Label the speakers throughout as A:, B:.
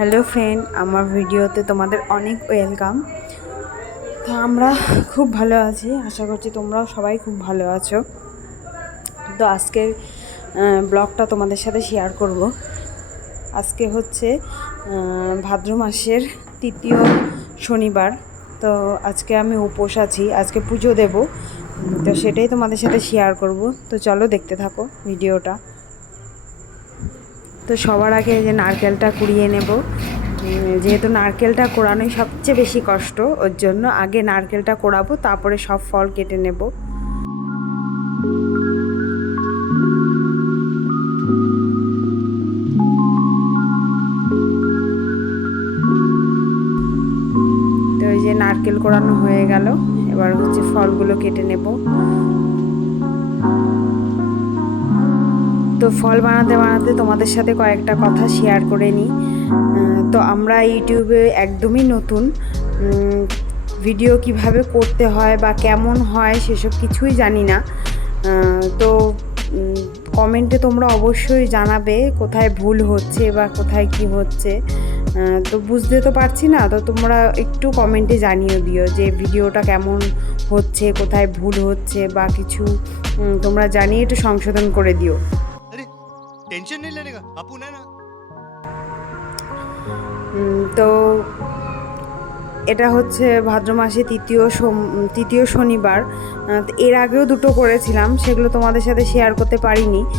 A: Hello friend, আমার ভিডিওতে তোমাদের অনেক ওয়েলকাম। তো আমরা খুব ভালো আছি, আশা করছি তোমরাও সবাই খুব ভালো আছো। তো আজকের ব্লগটা তোমাদের সাথে শেয়ার করব। আজকে হচ্ছে ভাদ্র মাসের তৃতীয় শনিবার। তো আজকে আমি উপোস আছি, আজকে পুজো দেব। তো সেটাই তোমাদের সাথে শেয়ার করব। তো চলো দেখতে থাকো ভিডিওটা। তো সবার আগে যে নারকেলটা কুড়িয়ে নেব। যেহেতু নারকেলটা কোড়ানোই সবচেয়ে বেশি কষ্ট, ওর জন্য আগে নারকেলটা কোড়াবো তারপরে সব ফল কেটে নেব। তো এই যে নারকেল কোড়ানো হয়ে গেল, এবার হচ্ছে ফলগুলো কেটে নেব। তো ফল বানাতে বানাতে তোমাদের সাথে কয়েকটা কথা শেয়ার করে নিই। তো আমরা ইউটিউবে একদমই নতুন। ভিডিও কীভাবে করতে হয় বা কেমন হয় সেসব কিছুই জানি না। তো কমেন্টে তোমরা অবশ্যই জানাবে কোথায় ভুল হচ্ছে বা কোথায় কি হচ্ছে। তো বুঝতে তো পারছি না, তো তোমরা একটু কমেন্টে জানিয়ে দিও যে ভিডিওটা কেমন হচ্ছে, কোথায় ভুল হচ্ছে বা কিছু তোমরা জানিয়ে একটু সংশোধন করে দিও।
B: टेंशन नहीं लेने का अपन है ना
A: উম, তো এটা হচ্ছে ভাদ্র মাসে তৃতীয় সোম তৃতীয় শনিবার আহ, তো এর আগেও দুটো করেছিলাম সেগুলো তোমাদের সাথে শেয়ার করতে পারিনি আহ,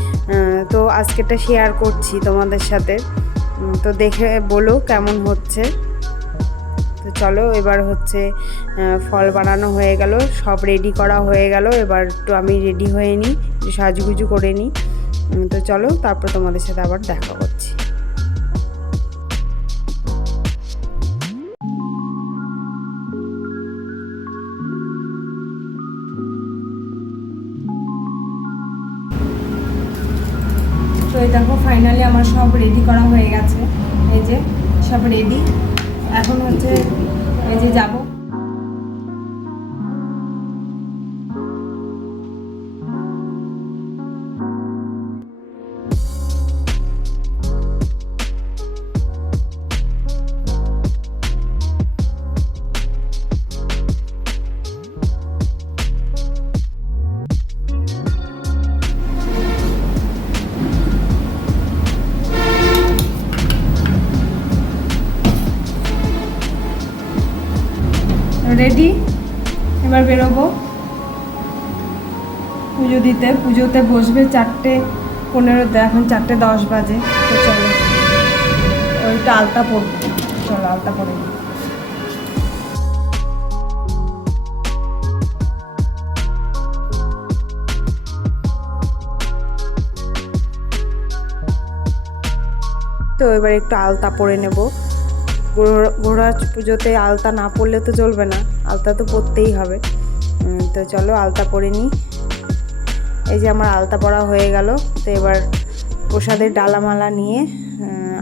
A: তো আজকেরটা শেয়ার করছি তোমাদের সাথে উম, তো দেখে বলো কেমন হচ্ছে তো চলো এবার হচ্ছে আহ, ফল বানানো হয়ে গেল সব রেডি করা হয়ে গেল এবার একটু আমি রেডি হয়ে নিই একটু সাজুগুজু করে নিই উম, তো চলো, তারপর তোমাদের সাথে আবার দেখা করছি। তো দেখো ফাইনালি আমার সব রেডি করা হয়ে গেছে। এই যে, সব রেডি এখন হচ্ছে এই যে যাব। রেডি এবার বেরোবো। পুজো দিতে, পুজোতে বসবে চারটে পনেরোতে এখন চারটে দশ বাজে। তো চলো ওইটা আলতা পরবো চলো, আলতা পরে তো এবার একটু আলতা পরে নেব। ঘোড়া পুজোতে আলতা না পরলে তো চলবে না। আলতা তো পরতেই হবে। তো চলো আলতা পরে নিই। এই যে আমার আলতা পরা হয়ে গেল। তো এবার প্রসাদের ডালামালা নিয়ে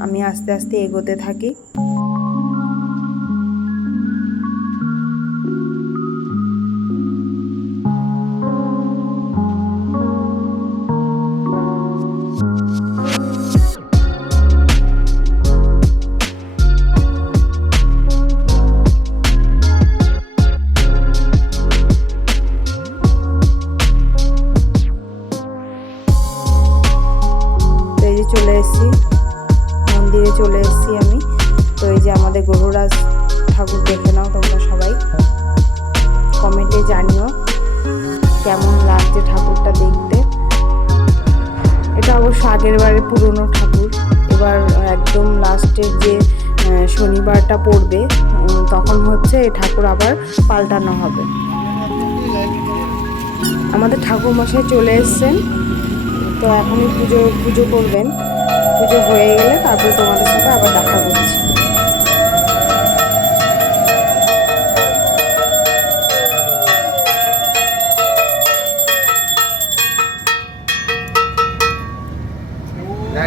A: আমি আস্তে আস্তে এগোতে থাকি। গরুরাজ ঠাকুর দেখে নাও তোমরা সবাই। কমেন্টে জানিও কেমন লাগছে ঠাকুরটা দেখতে। এটা অবশ্য আগের বারের পুরনো ঠাকুর। এবার একদম লাস্টের যে শনিবারটা পড়বে তখন হচ্ছে এই ঠাকুর আবার পাল্টানো হবে। আমাদের ঠাকুর মশাই চলে এসছেন। তো এখনই পুজো পুজো করবেন। পুজো হয়ে গেলে তারপর তোমাদের সাথে আবার দেখা করছি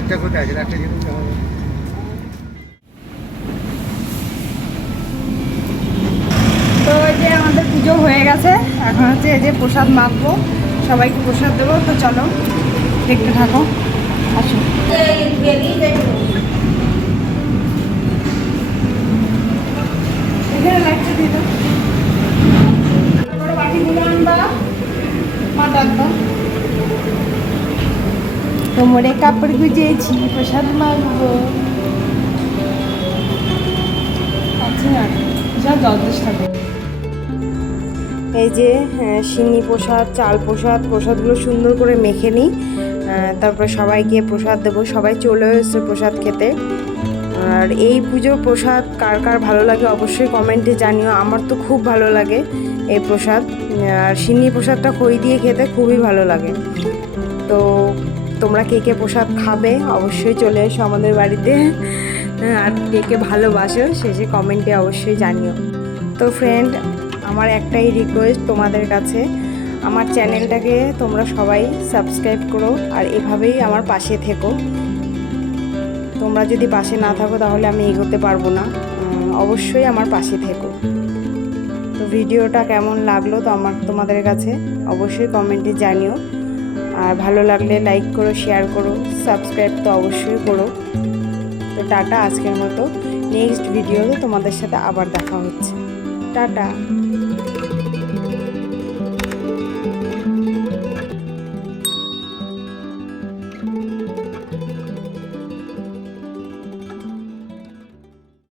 B: একটা কোথায় আছে একটা যেরকম
A: তো এই যে আমাদের পুজো হয়ে গেছে, এখন হচ্ছে এই যে প্রসাদ মাখবো, সবাইকে প্রসাদ দেবো, তো চলো দেখতে থাকো, আসো। এখানে লাইটটা দিদি কোমরে কাপড় গুজিয়েছি প্রসাদ মাগবো। আচ্ছা এই যে হ্যাঁ, সিন্নি প্রসাদ চাল প্রসাদ প্রসাদগুলো সুন্দর করে মেখে নিই। তারপর সবাইকে প্রসাদ দেবো। সবাই চলে এসছে প্রসাদ খেতে। আর এই পুজোর প্রসাদ কার কার ভালো লাগে অবশ্যই কমেন্টে জানিও। আমার তো খুব ভালো লাগে এই প্রসাদ। আর সিন্নি প্রসাদটা খই দিয়ে খেতে খুবই ভালো লাগে। তো তোমরা কে কে প্রসাদ খাবে অবশ্যই চলে এসো আমাদের বাড়িতে। আর কে কে ভালোবাসো শেষে কমেন্টে অবশ্যই জানিও। তো ফ্রেন্ড আমার একটাই রিকোয়েস্ট তোমাদের কাছে। আমার চ্যানেলটাকে তোমরা সবাই সাবস্ক্রাইব করো আর এভাবেই আমার পাশে থেকো। তোমরা যদি পাশে না থাকো তাহলে আমি এগোতে পারব না। অবশ্যই আমার পাশে থেকো। তো ভিডিওটা কেমন লাগল তো আমার তোমাদের কাছে? অবশ্যই কমেন্টে জানিও। আর ভালো লাগলে লাইক করো শেয়ার করো সাবস্ক্রাইব তো অবশ্যই করো। তো টাটা, আজকের মতো। নেক্সট ভিডিওতে তোমাদের সাথে আবার দেখা হচ্ছে। টাটা।